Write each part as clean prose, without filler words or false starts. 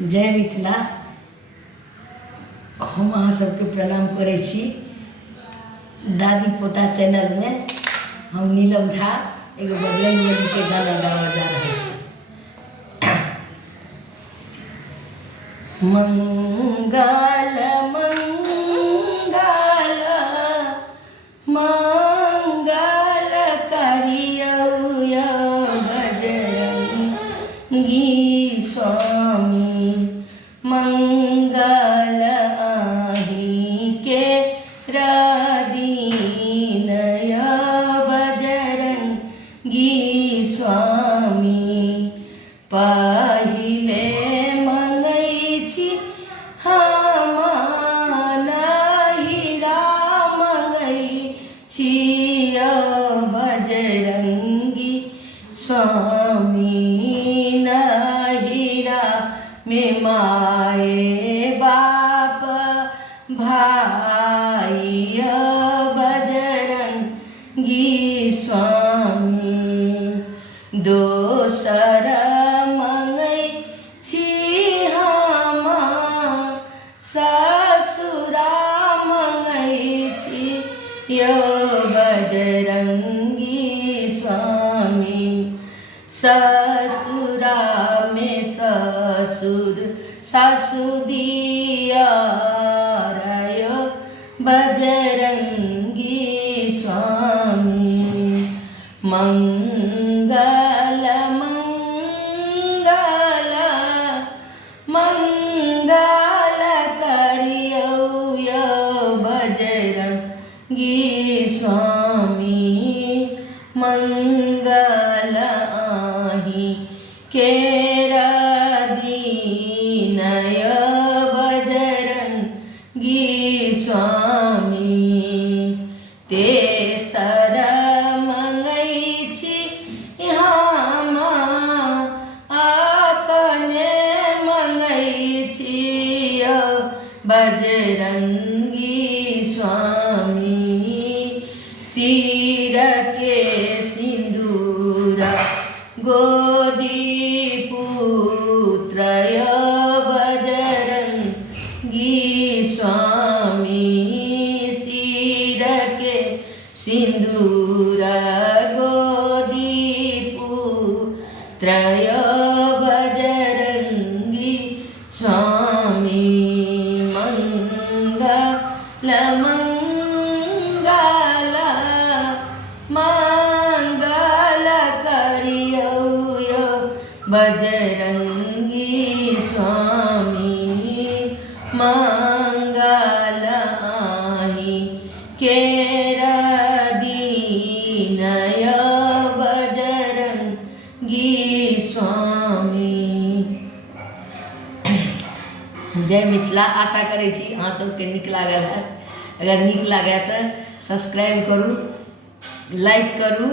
जय मिथिला। हम अहाँ सबके प्रणाम करै छी। दादी पोता चैनल में हम नीलम झा एगो बजरंग बली के गाना गावा जा रहे छी। मंगल मंगल मंगल करियौ बजरंगी स्वामी, मंगल आहि के दीन बजरंगी स्वामी। पहिले मंगै छी हम हीरा मंगै छी बजरंगी स्वामी। हीरा में माए बाप भाई बजरंगी स्वामी। दोसर मंगै छी हम ससुरा मंगै छी बजरंगी स्वामी। ससुरा में ससुर सासु दियार बजरंगी स्वामी। मंगल मंगल मंगल करियौ बजरंगी स्वामी। मंगल आहि के दीन बजरंगी स्वामी। तेसर मंगै छी हम अपने मंगै छी बजरंगी स्वामी। सिर के सिंदूर गोदी पुत्र बजरंगी स्वामी। सिर के सिंदूर गोदी पुत्र बजरंगी स्वामी। मंगल मंगल मंगल करियौ बजरंगी स्वामी। मंगल आहि के दीन बजरंगी स्वामी। जय मिथिला। आशा करै छी अहाँ सबके नीक लागल है। अगर नीक लागे तो सब्सक्राइब करू, लाइक करू,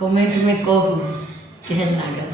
कमेंट में कहू केहन लागल।